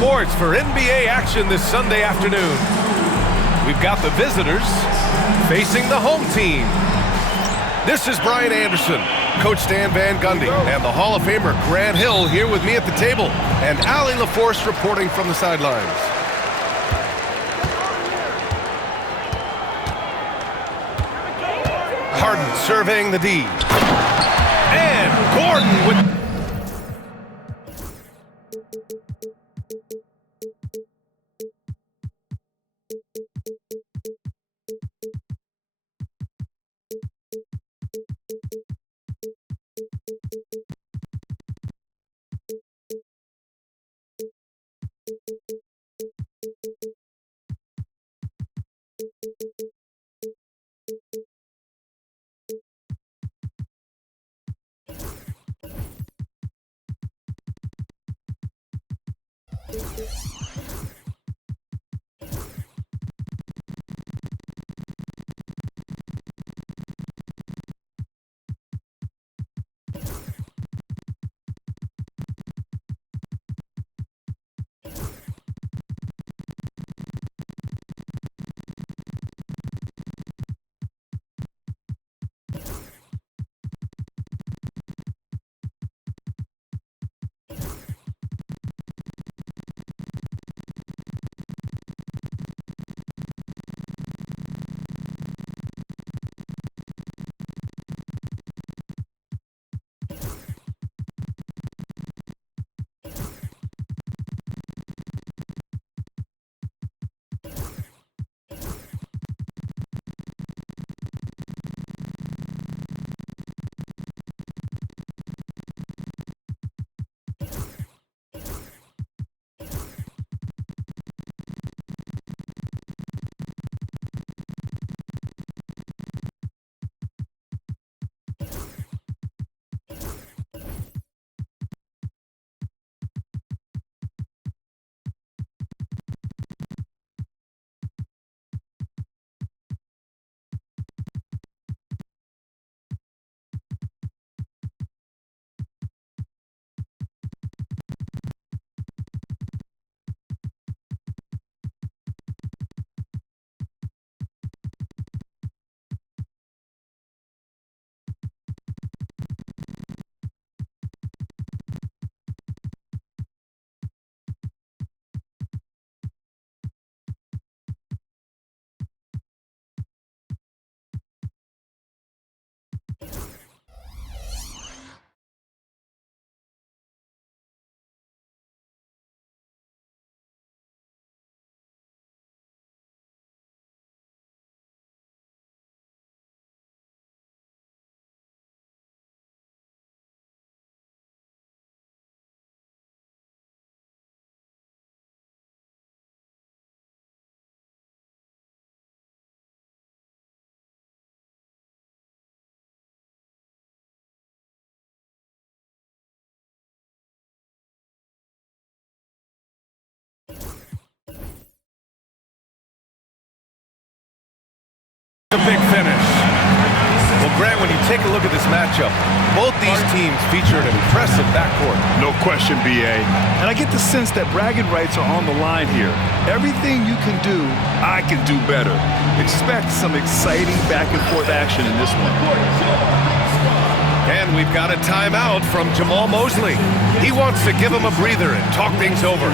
Sports for NBA action this Sunday afternoon. We've got the visitors facing the home team. This is Brian Anderson, Coach Stan Van Gundy, and the Hall of Famer Grant Hill here with me at the table, and Allie LaForce reporting from the sidelines. Harden surveying the D. And Gordon with... A big finish. Well, Grant, when you take a look at this matchup, both these teams feature an impressive backcourt. No question, B.A. And I get the sense that bragging rights are on the line here. Everything you can do, I can do better. Expect some exciting back-and-forth action in this one. And we've got a timeout from Jamal Mosley. He wants to give him a breather and talk things over.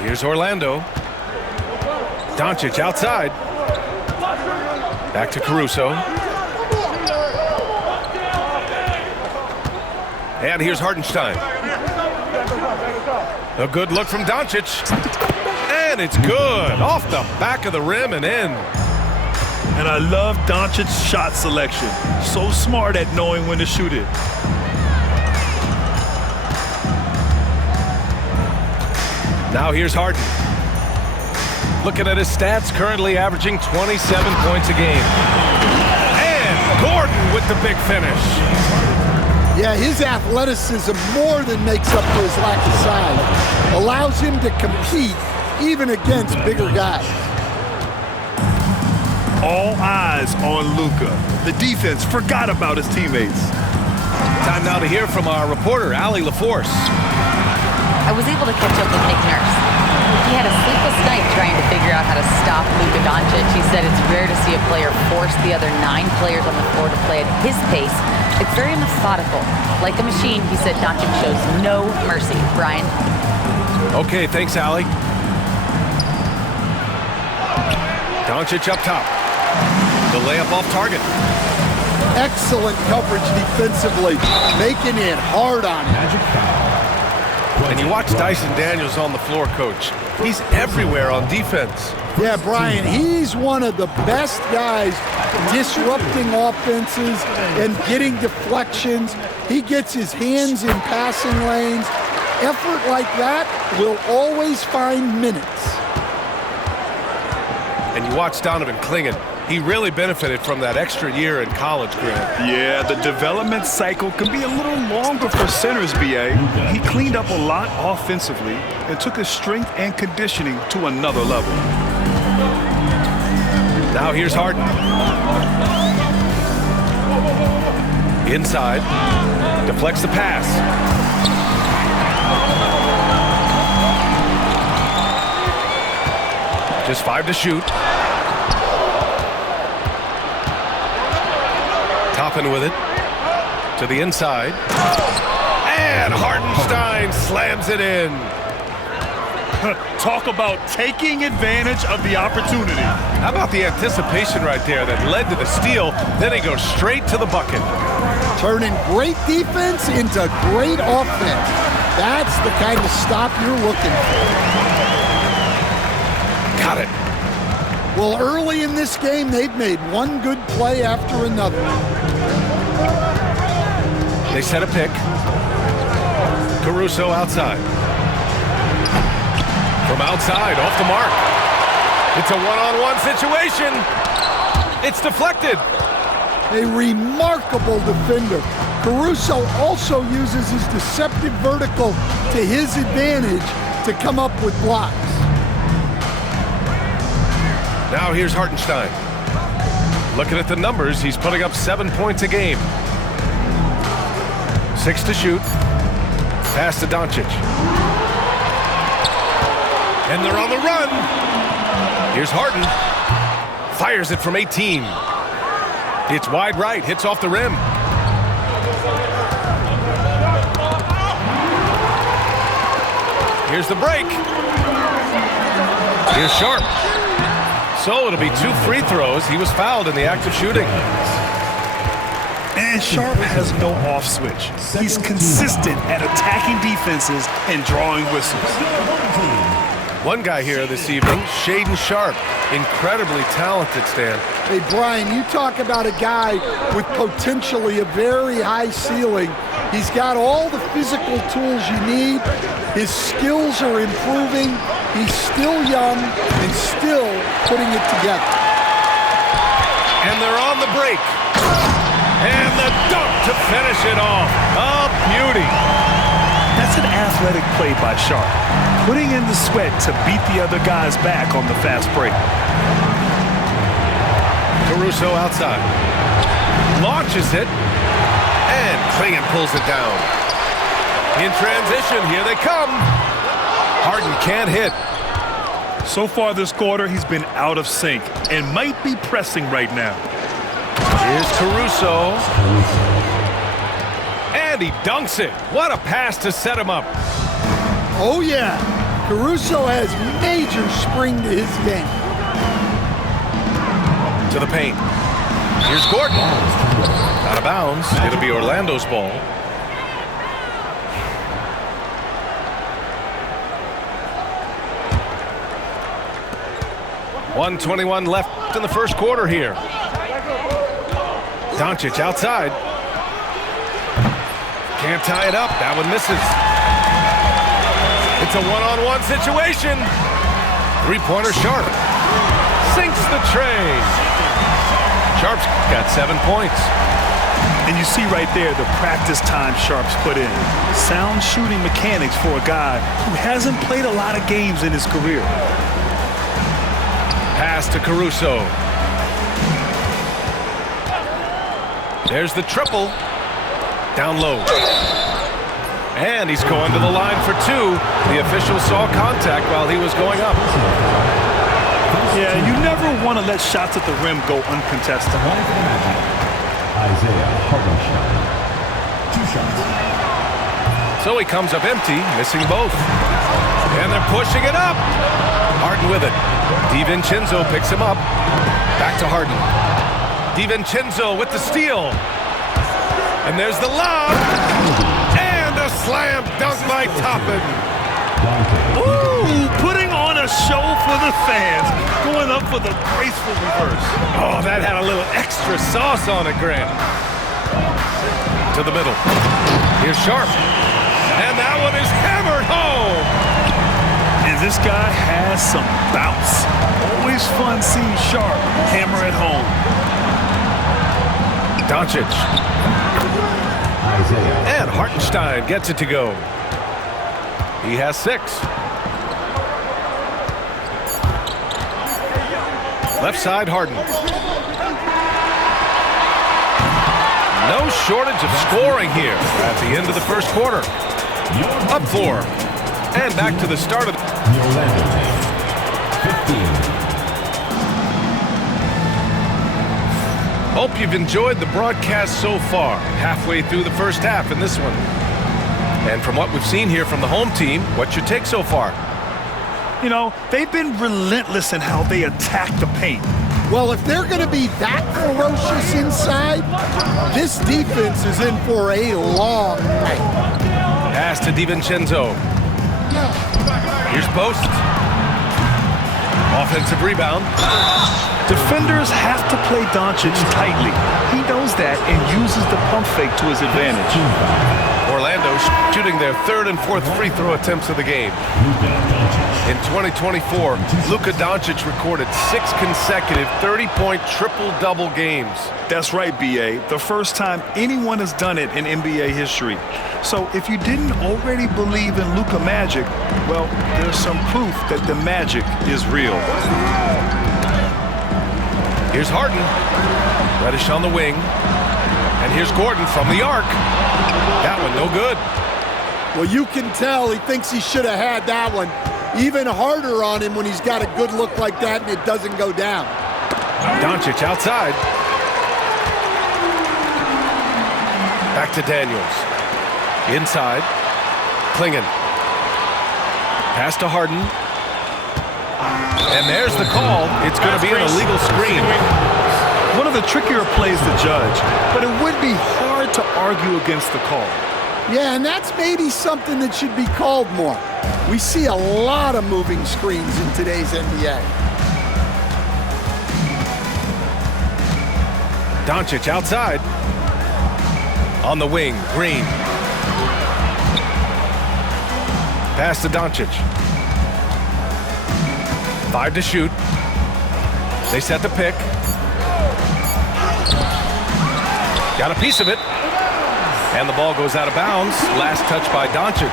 Here's Orlando. Doncic outside. Back to Caruso. And here's Hartenstein. A good look from Doncic. And it's good. Off the back of the rim and in. And I love Doncic's shot selection. So smart at knowing when to shoot it. Now here's Harden. Looking at his stats, currently averaging 27 points a game. And Gordon with the big finish. Yeah, his athleticism more than makes up for his lack of size. Allows him to compete even against bigger guys. All eyes on Luka. The defense forgot about his teammates. Time now to hear from our reporter, Allie LaForce. I was able to catch up with Nick Nurse. He had a sleepless night trying to figure out how to stop Luka Doncic. He said it's rare to see a player force the other 9 players on the floor to play at his pace. It's very methodical. Like a machine, he said Doncic shows no mercy. Brian? Okay, thanks, Allie. Doncic up top. The layup off target. Excellent coverage defensively, making it hard on him. And you watch Dyson Daniels on the floor, Coach. He's everywhere on defense. Yeah, Brian, he's one of the best guys disrupting offenses and getting deflections. He gets his hands in passing lanes. Effort like that will always find minutes. And you watch Donovan Clingan. He really benefited from that extra year in college, Grant. Yeah, the development cycle can be a little longer for centers, B.A. He cleaned up a lot offensively and took his strength and conditioning to another level. Now here's Harden. Inside. Deflects the pass. Just 5 to shoot. Toppin with it to the inside. And Hartenstein slams it in. Talk about taking advantage of the opportunity. How about the anticipation right there that led to the steal? Then he goes straight to the bucket. Turning great defense into great offense. That's the kind of stop you're looking for. Got it. Well, early in this game, they've made one good play after another. They set a pick. Caruso outside. From outside, off the mark. It's a one-on-one situation. It's deflected. A remarkable defender. Caruso also uses his deceptive vertical to his advantage to come up with blocks. Now here's Hartenstein. Looking at the numbers, he's putting up 7 points a game. 6 to shoot. Pass to Doncic. And they're on the run. Here's Harden. Fires it from 18. It's wide right, hits off the rim. Here's the break. Here's Sharp. So it'll be 2 free throws. He was fouled in the act of shooting. And Sharp has no off switch. He's consistent at attacking defenses and drawing whistles. One guy here this evening, Shaedon Sharpe. Incredibly talented, Stan. Hey, Brian, you talk about a guy with potentially a very high ceiling. He's got all the physical tools you need. His skills are improving. He's still young and still putting it together. And they're on the break. And the dunk to finish it off. A beauty. That's an athletic play by Sharp, putting in the sweat to beat the other guys back on the fast break. Caruso outside. Launches it. And Clingan pulls it down. In transition, here they come. Harden can't hit. So far this quarter, he's been out of sync and might be pressing right now. Here's Caruso. And he dunks it. What a pass to set him up. Oh, yeah. Caruso has major spring to his game. To the paint. Here's Gordon. Out of bounds. It'll be Orlando's ball. .121 left in the first quarter here. Doncic outside. Can't tie it up. That one misses. It's a one-on-one situation. Three-pointer Sharp. Sinks the tray. Sharp's got 7 points. And you see right there the practice time Sharp's put in. Sound shooting mechanics for a guy who hasn't played a lot of games in his career. Pass to Caruso. There's the triple. Down low. And he's going to the line for two. The official saw contact while he was going up. Yeah, you never want to let shots at the rim go uncontested. Isaiah Hartenstein. 2 shots. So he comes up empty, missing both. And they're pushing it up. Harden with it. DiVincenzo picks him up. Back to Harden. DiVincenzo with the steal. And there's the lob. And a slam dunk by Toppin. Ooh, putting on a show for the fans. Going up for the graceful reverse. Oh, that had a little extra sauce on it, Grant. To the middle. Here's Sharp. And that one is hammered home. And this guy has some bounce. Always fun seeing Sharp hammer at home. Doncic. And Hartenstein gets it to go. He has 6. Left side, Harden. No shortage of scoring here at the end of the first quarter. Up 4. And back to the start of the... 15. Hope you've enjoyed the broadcast so far. Halfway through the first half in this one. And from what we've seen here from the home team, what's your take so far? You know, they've been relentless in how they attack the paint. Well, if they're going to be that ferocious inside, this defense is in for a long night. Pass to DiVincenzo. Here's post. Offensive rebound. Defenders have to play Doncic tightly. He knows that and uses the pump fake to his advantage. Orlando shooting their 3rd and 4th free throw attempts of the game. In 2024, Luka Doncic recorded 6 consecutive 30-point triple-double games. That's right, B.A. The first time anyone has done it in NBA history. So if you didn't already believe in Luka Magic, well, there's some proof that the magic is real. Here's Harden. Reddish on the wing. And here's Gordon from the arc. That one no good. Well, you can tell he thinks he should have had that one. Even harder on him when he's got a good look like that and it doesn't go down. Doncic outside. Back to Daniels. Inside. Klingon. Pass to Harden. And there's the call. It's going to be an illegal screen. One of the trickier plays to judge, but it would be hard to argue against the call. Yeah, and that's maybe something that should be called more. We see a lot of moving screens in today's NBA. Doncic outside. On the wing, Green. Pass to Doncic. 5 to shoot. They set the pick. Got a piece of it. And the ball goes out of bounds. Last touch by Doncic.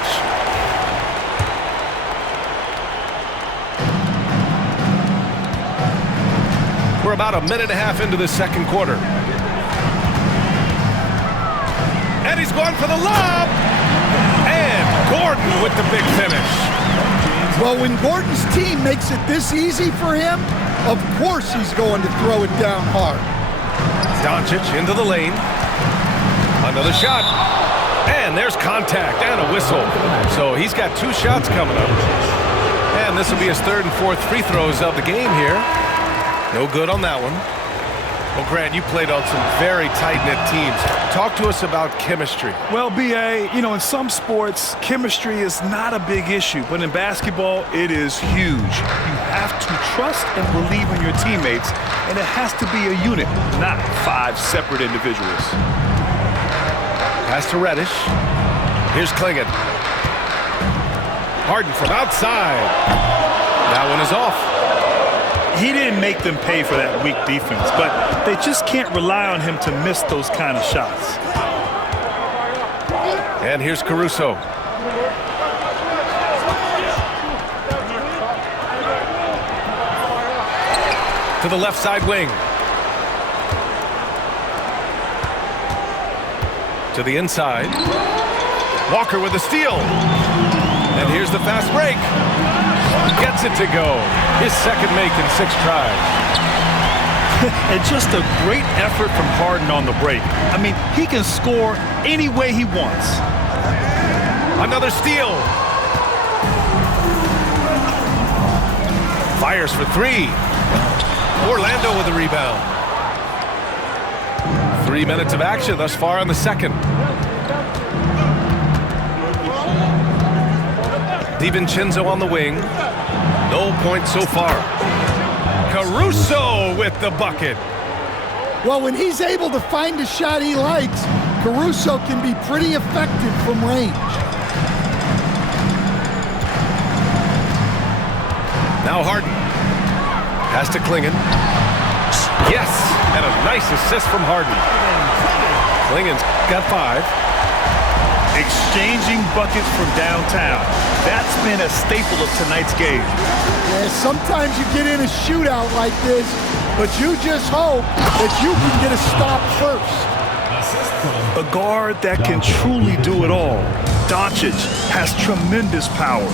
We're about a minute and a half into the second quarter. And he's going for the lob. And Gordon with the big finish. Well, when Gordon's team makes it this easy for him, of course he's going to throw it down hard. Doncic into the lane. Another shot. And there's contact and a whistle. So he's got 2 shots coming up. And this will be his 3rd and 4th free throws of the game here. No good on that one. Well, Grant, you played on some very tight-knit teams. Talk to us about chemistry. Well, B.A., you know, in some sports, chemistry is not a big issue, but in basketball, it is huge. You have to trust and believe in your teammates, and it has to be a unit, not 5 separate individuals. Pass to Reddish. Here's Klingon. Harden from outside. That one is off. he didn't make them pay for that weak defense, but they just can't rely on him to miss those kind of shots. And here's Caruso. To the left side wing. To the inside. Walker with a steal. And here's the fast break. Gets it to go. His second make in 6 tries. And just a great effort from Harden on the break. I mean, he can score any way he wants. Another steal. Fires for 3. Orlando with a rebound. 3 minutes of action thus far in the second. DiVincenzo on the wing. No points so far. Caruso with the bucket. Well, when he's able to find a shot he likes, Caruso can be pretty effective from range. Now Harden. Pass to Klingon. Yes, and a nice assist from Harden. Klingon's got 5. Exchanging buckets from downtown. That's been a staple of tonight's game. Yeah, sometimes you get in a shootout like this, but you just hope that you can get a stop first. A guard that can truly do it all. Doncic has tremendous power.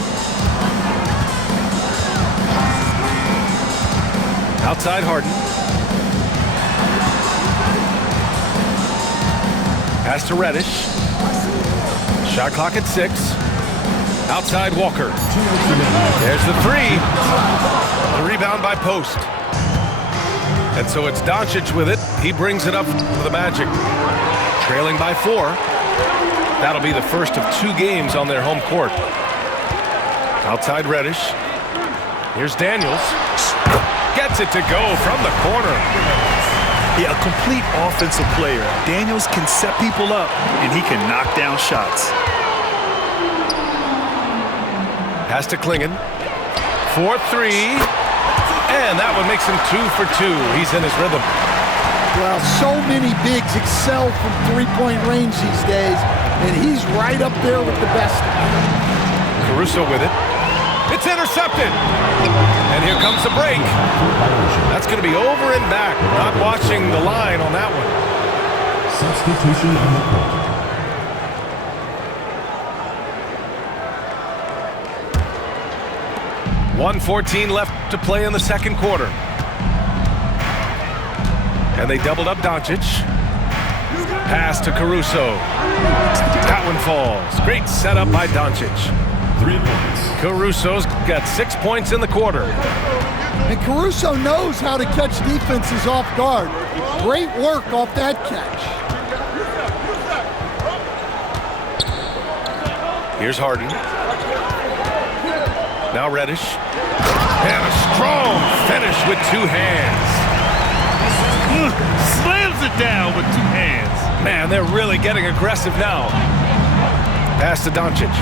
Outside Harden. Pass to Reddish. Shot clock at 6. Outside Walker. There's the 3. The rebound by Post. And so it's Doncic with it. He brings it up for the Magic. Trailing by 4. That'll be the first of 2 games on their home court. Outside Reddish. Here's Daniels. Gets it to go from the corner. Yeah, a complete offensive player. Daniels can set people up, and he can knock down shots. Pass to Klingon. 4-3. And that one makes him 2 for 2. He's in his rhythm. Well, so many bigs excel from three-point range these days, and he's right up there with the best. Caruso with it. It's intercepted. And here comes the break. That's going to be over and back. Not watching the line on that one. Substitution on the court. 1:14 left to play in the second quarter. And they doubled up Doncic. Pass to Caruso. That one falls. Great setup by Doncic. 3 points. Caruso's got 6 points in the quarter. And Caruso knows how to catch defenses off guard. Great work off that catch. Here's Harden. Now Reddish. And a strong finish with 2 hands. Slams it down with 2 hands. Man, they're really getting aggressive now. Pass to Doncic.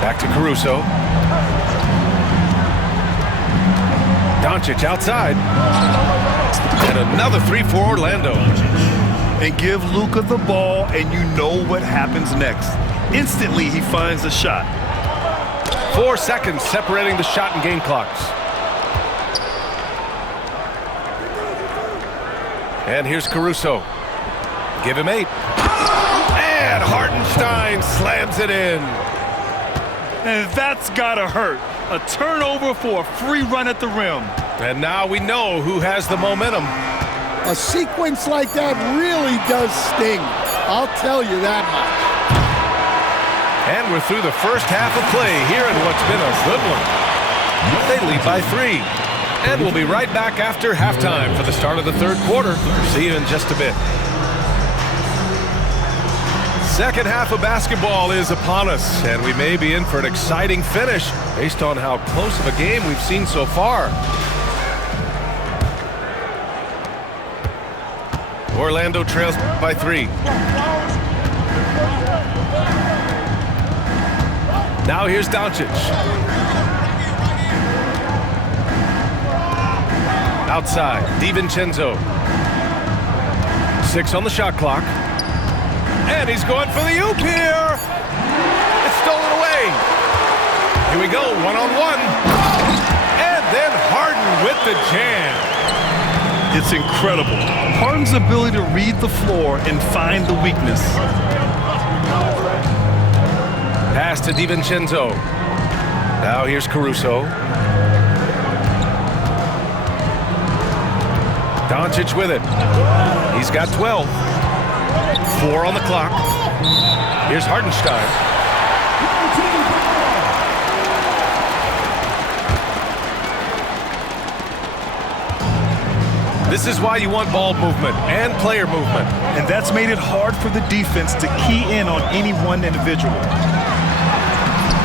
Back to Caruso. Doncic outside. And another 3 for Orlando. And give Luka the ball, and you know what happens next. Instantly, he finds a shot. 4 seconds separating the shot and game clocks. And here's Caruso. Give him 8. And Hartenstein slams it in. And that's gotta hurt. A turnover for a free run at the rim. And now we know who has the momentum. A sequence like that really does sting. I'll tell you that much. And we're through the first half of play here in what's been a good one. They lead by 3. And we'll be right back after halftime for the start of the third quarter. See you in just a bit. Second half of basketball is upon us, and we may be in for an exciting finish based on how close of a game we've seen so far. Orlando trails by 3. Now here's Doncic. outside. DiVincenzo. 6 on the shot clock. And he's going for the oop here. It's stolen away. Here we go, one-on-one. And then Harden with the jam. It's incredible. Harden's ability to read the floor and find the weakness. Pass to DiVincenzo. Now here's Caruso. Doncic with it. He's got 12. 4 on the clock. Here's Hartenstein. This is why you want ball movement and player movement. And that's made it hard for the defense to key in on any one individual.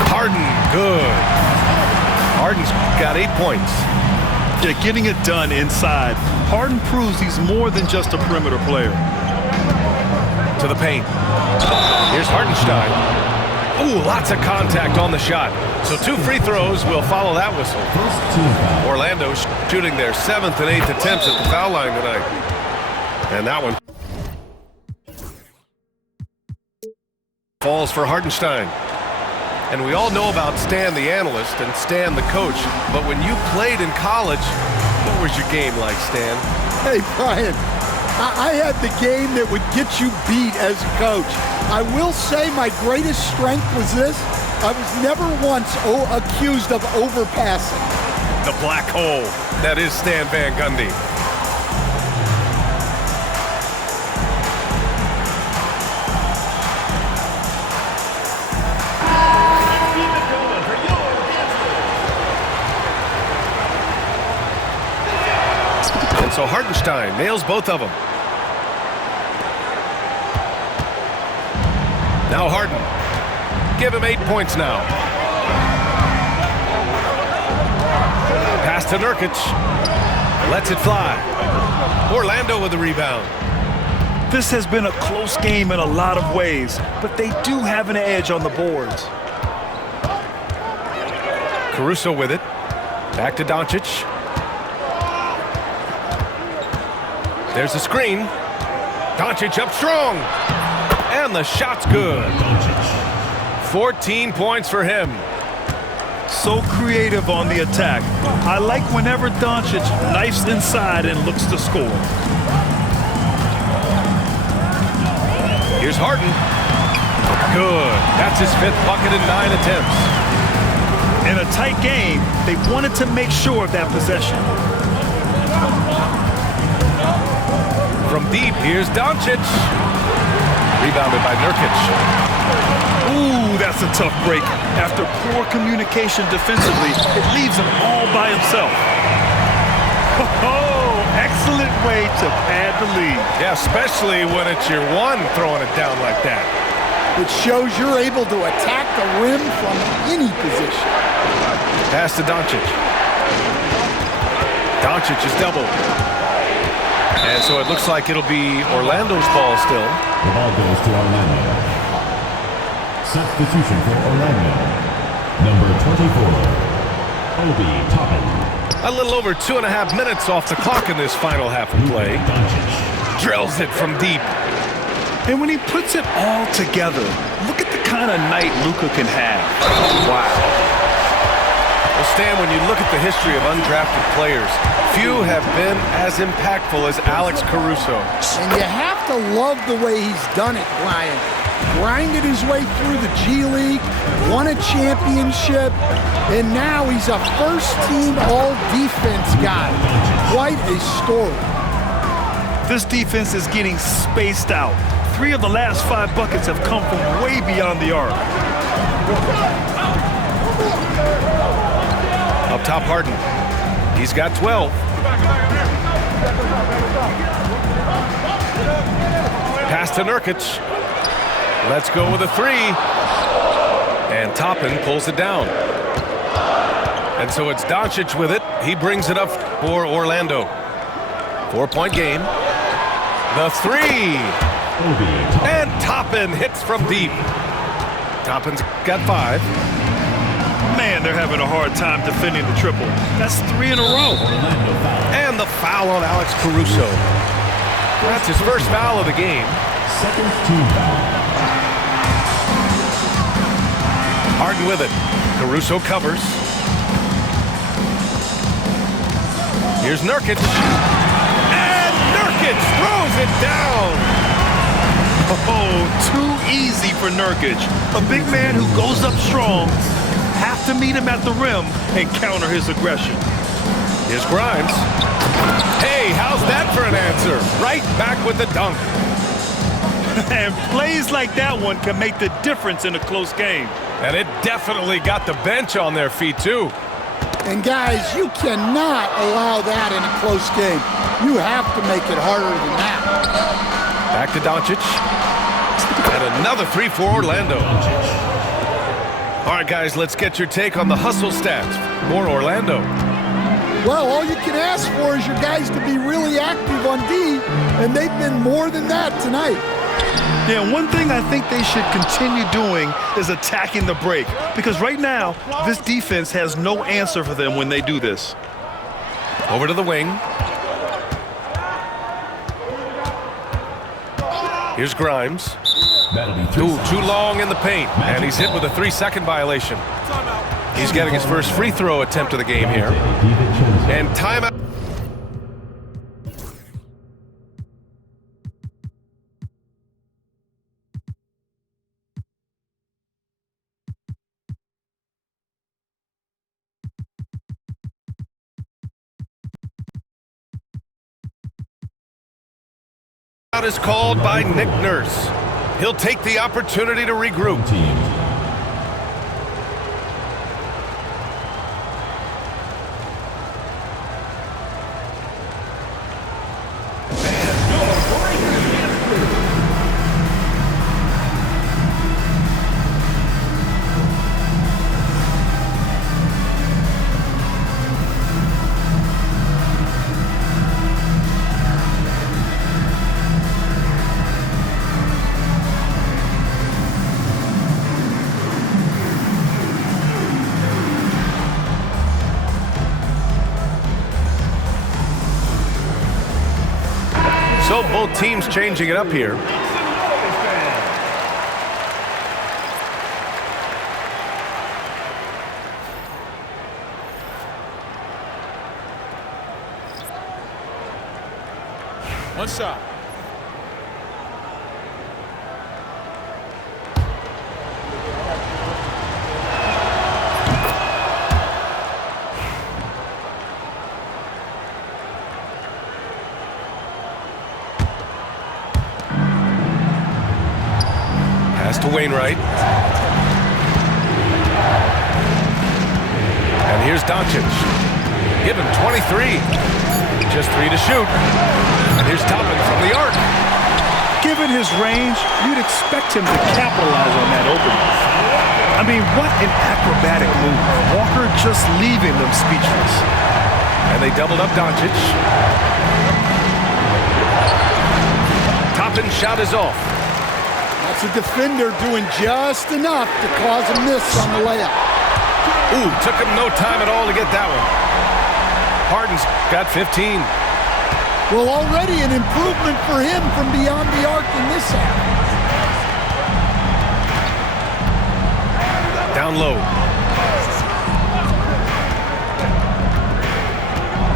Harden, good. Harden's got 8 points. Yeah, getting it done inside. Harden proves he's more than just a perimeter player. To the paint. Here's Hartenstein. Ooh, lots of contact on the shot. So 2 free throws will follow that whistle. Orlando shooting their 7th and 8th attempts at the foul line tonight. And that one falls for Hartenstein. And we all know about Stan the analyst and Stan the coach, but when you played in college, what was your game like, Stan? Hey, Brian, I had the game that would get you beat as a coach. I will say my greatest strength was this. I was never once accused of overpassing. The black hole. That is Stan Van Gundy. And so Hartenstein nails both of them. Now Harden. Give him 8 points now. Pass to Nurkic. Lets it fly. Orlando with the rebound. This has been a close game in a lot of ways, but they do have an edge on the boards. Caruso with it. Back to Doncic. There's a screen. Doncic up strong. And the shot's good. 14 points for him. So creative on the attack. I like whenever Doncic knifes inside and looks to score. Here's Harden. Good. That's his 5th bucket in 9 attempts. In a tight game, they wanted to make sure of that possession. From deep, here's Doncic. Rebounded by Nurkic. Ooh, that's a tough break. After poor communication defensively, it leaves him all by himself. Oh, excellent way to pad the lead. Yeah, especially when it's your one throwing it down like that. It shows you're able to attack the rim from any position. Pass to Doncic. Doncic is doubled. And so it looks like it'll be Orlando's ball still. The ball goes to Orlando. Substitution for Orlando. Number 24, Obi Toppin. A little over 2.5 minutes off the clock in this final half of play. Drills it from deep. And when he puts it all together, look at the kind of night Luka can have. Wow. Well, Stan, when you look at the history of undrafted players, few have been as impactful as Alex Caruso. And you have to love the way he's done it, Brian. Grinded his way through the G League, won a championship, and now he's a first-team all-defense guy. Quite a story. This defense is getting spaced out. 3 of the last 5 buckets have come from way beyond the arc. Up top, Harden. He's got 12. Pass to Nurkic. Let's go with a 3. And Toppin pulls it down. And so it's Doncic with it. He brings it up for Orlando. 4-point game. The 3. And Toppin hits from deep. Toppin's got 5. Man, they're having a hard time defending the triple. That's 3 in a row. And the foul on Alex Caruso. That's his first foul of the game. Second team foul. Harden with it. Caruso covers. Here's Nurkic. And Nurkic throws it down. Oh, too easy for Nurkic. A big man who goes up strong. Have to meet him at the rim and counter his aggression. Here's Grimes. Hey, how's that for an answer? Right back with the dunk. And plays like that one can make the difference in a close game. And it definitely got the bench on their feet, too. And guys, you cannot allow that in a close game. You have to make it harder than that. Back to Doncic. And another 3 for Orlando. All right, guys, let's get your take on the hustle stats for Orlando. Well, all you can ask for is your guys to be really active on D, and they've been more than that tonight. Yeah, one thing I think they should continue doing is attacking the break, because right now, this defense has no answer for them when they do this. Over to the wing. Here's Grimes. That'll be Too long in the paint, and he's hit with a 3-second violation. He's getting his first free throw attempt of the game here. And timeout. Out is called by Nick Nurse. He'll take the opportunity to regroup. team. So both teams changing it up here. One shot. Pass to Wainwright. And here's Doncic. Given 23. Just 3 to shoot. And here's Toppin from the arc. Given his range, you'd expect him to capitalize on that opening. I mean, what an acrobatic move. Walker just leaving them speechless. And they doubled up Doncic. Toppin's shot is off. That's a defender doing just enough to cause a miss on the layup. Ooh, took him no time at all to get that one. Harden's got 15. Well, already an improvement for him from beyond the arc in this half. Down low.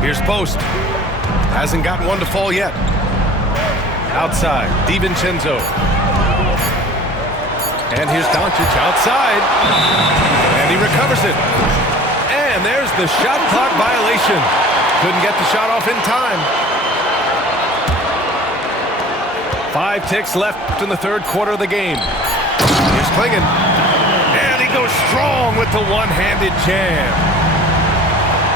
Here's Post. Hasn't gotten one to fall yet. Outside, DiVincenzo. And here's Doncic outside. And he recovers it. And there's the shot clock violation. Couldn't get the shot off in time. 5 ticks left in the third quarter of the game. Here's Klingon. And he goes strong with the one-handed jam.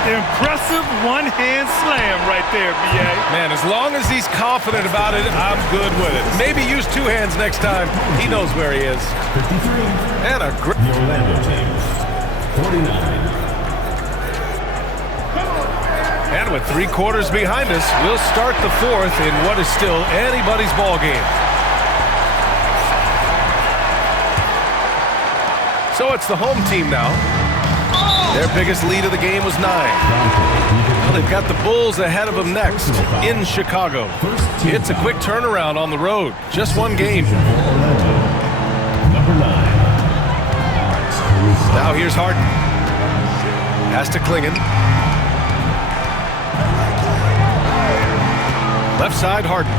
Impressive one-hand slam right there, B.A. Man, as long as he's confident about it, I'm good with it. Maybe use 2 hands next time. He knows where he is. 53. And a great... The Orlando team. 49. And with 3 quarters behind us, we'll start the 4th in what is still anybody's ball game. So it's the home team now. Their biggest lead of the game was 9. Well, they've got the Bulls ahead of them next in Chicago. It's a quick turnaround on the road. Just one game. Number 9. Now here's Harden. Pass to Klingon. Left side, Harden.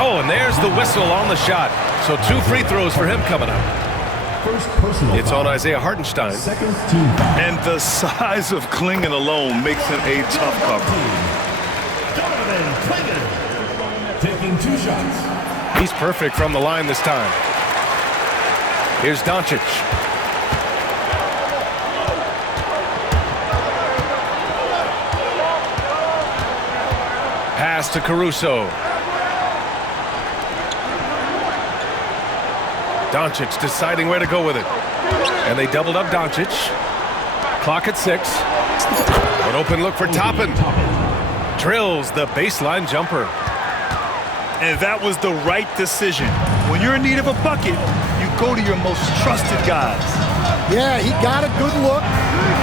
Oh, and there's the whistle on the shot. So 2 free throws for him coming up. First personal It's foul. on Isaiah Hartenstein. Second team foul. And the size of Klingon alone makes him a tough cover. Donovan Clingan taking 2 shots. He's perfect from the line this time. Here's Doncic. Pass to Caruso. Doncic deciding where to go with it. And they doubled up Doncic. Clock at 6. An open look for Toppin. Drills the baseline jumper. And that was the right decision. When you're in need of a bucket, you go to your most trusted guys. Yeah, he got a good look,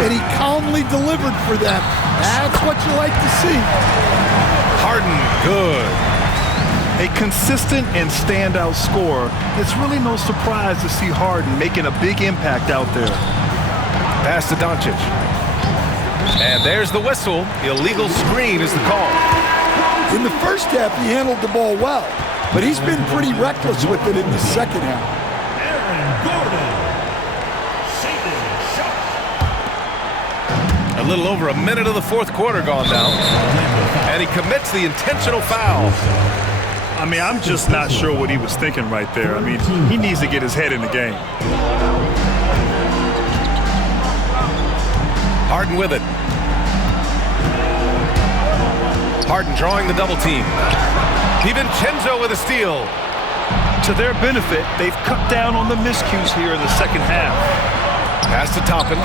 and he calmly delivered for them. That's what you like to see. Harden, good. A consistent and standout scorer. It's really no surprise to see Harden making a big impact out there. Pass to Doncic. And there's the whistle. Illegal screen is the call. In the first half, he handled the ball well, but he's been pretty reckless with it in the second half. Aaron Gordon. Shayden Sharp. A little over a minute of the fourth quarter gone now. And he commits the intentional foul. I mean, I'm just not sure what he was thinking right there. I mean, he needs to get his head in the game. Harden with it. Harden drawing the double team. DiVincenzo with a steal. To their benefit, they've cut down on the miscues here in the second half. Pass to Toppin.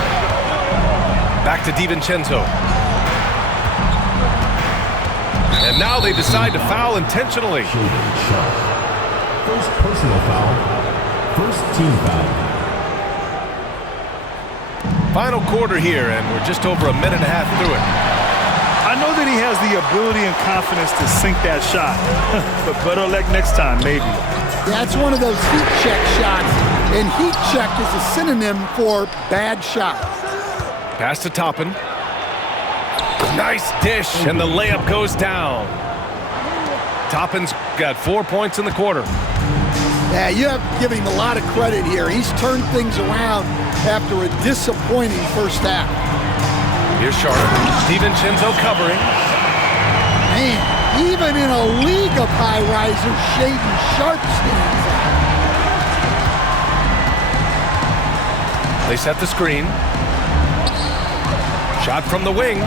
Back to DiVincenzo. And now they decide to foul intentionally. Shayden Sharp. First personal foul. First team foul. Final quarter here, and we're just over a minute and a half through it. I know that he has the ability and confidence to sink that shot, but better luck next time, maybe. That's one of those heat check shots, and heat check is a synonym for bad shot. Pass to Toppin. Nice dish, and the layup goes down. Toppin's got 4 points in the quarter. Yeah, you have to give him a lot of credit here. He's turned things around after a disappointing first half. Here's Sharp. DiVincenzo covering. Man, even in a league of high risers, Shayden Sharp stands out. They set the screen. Shot from the wing.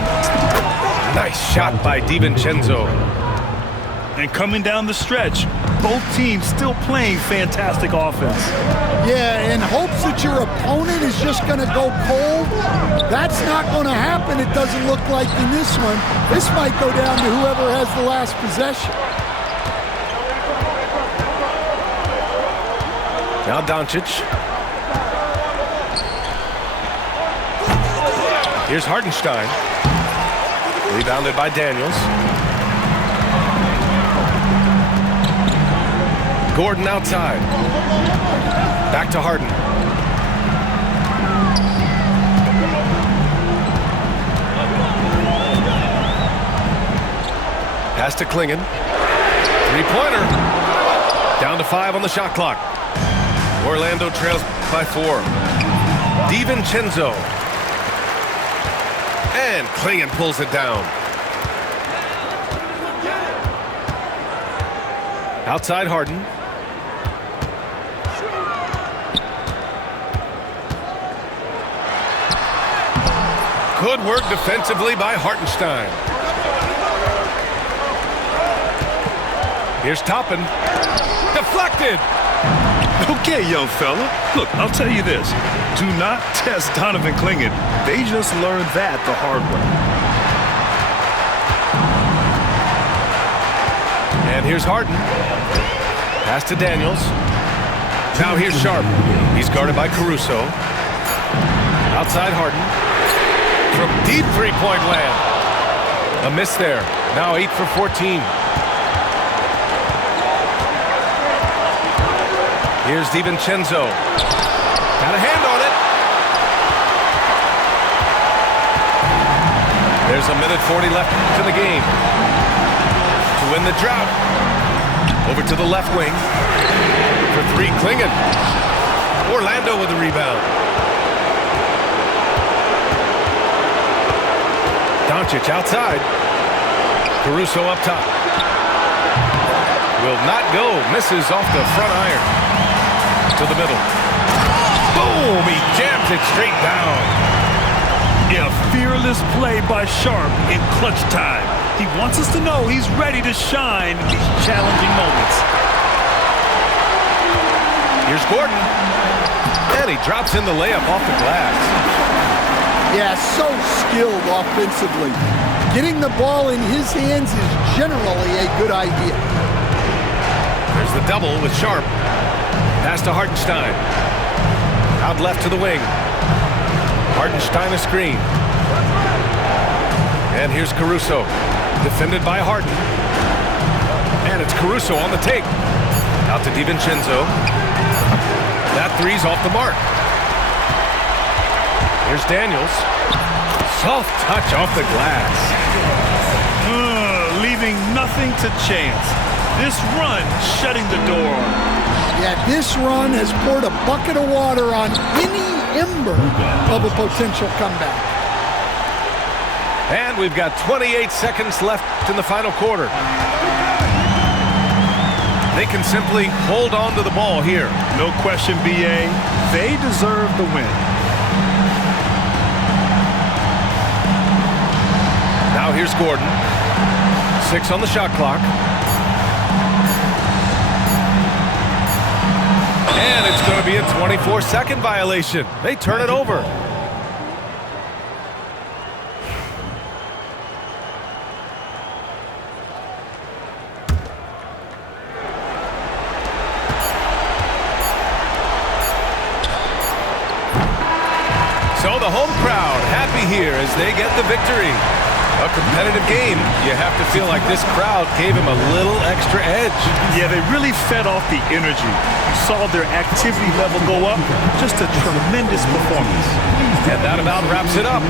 Nice shot by DiVincenzo. And coming down the stretch, both teams still playing fantastic offense. Yeah, in hopes that your opponent is just going to go cold. That's not going to happen, it doesn't look like in this one. This might go down to whoever has the last possession. Now Doncic. Here's Hartenstein. Rebounded by Daniels. Gordon outside. Back to Harden. Pass to Klingon. Three-pointer. Down to 5 on the shot clock. Orlando trails by 4. DiVincenzo. And Klingon pulls it down. Outside Harden. Good work defensively by Hartenstein. Here's Toppin. Deflected. Okay, young fella. Look, I'll tell you this. Do not test Donovan Clingan. They just learned that the hard way. And here's Harden. Pass to Daniels. Now here's Sharp. He's guarded by Caruso. Outside Harden. From deep three-point land. A miss there. Now 8 for 14. Here's DiVincenzo. Got a hand on it. There's a minute 40 left to the game. To win the drought. Over to the left wing. For three, Klingon. Orlando with the rebound. Doncic outside. Caruso up top. Will not go. Misses off the front iron. To the middle. Boom! He jams it straight down. Yeah, fearless play by Sharp in clutch time. He wants us to know he's ready to shine in these challenging moments. Here's Gordon. And he drops in the layup off the glass. Yeah, so skilled offensively. Getting the ball in his hands is generally a good idea. There's the double with Sharp. Pass to Hartenstein. Out left to the wing. Hartenstein a screen. And here's Caruso. Defended by Harden. And it's Caruso on the take. Out to DiVincenzo. That three's off the mark. Here's Daniels. Soft touch off the glass. Leaving nothing to chance. This run shutting the door. Yeah, this run has poured a bucket of water on any ember of a potential comeback. And we've got 28 seconds left in the final quarter. They can simply hold on to the ball here. No question, B.A. They deserve the win. Now here's Gordon. 6 on the shot clock. And it's going to be a 24-second violation. They turn it over. So the home crowd happy here as they get the victory. A competitive game. You have to feel like this crowd gave him a little extra edge. Yeah, they really fed off the energy. You saw their activity level go up. Just a tremendous performance. And that about wraps it up.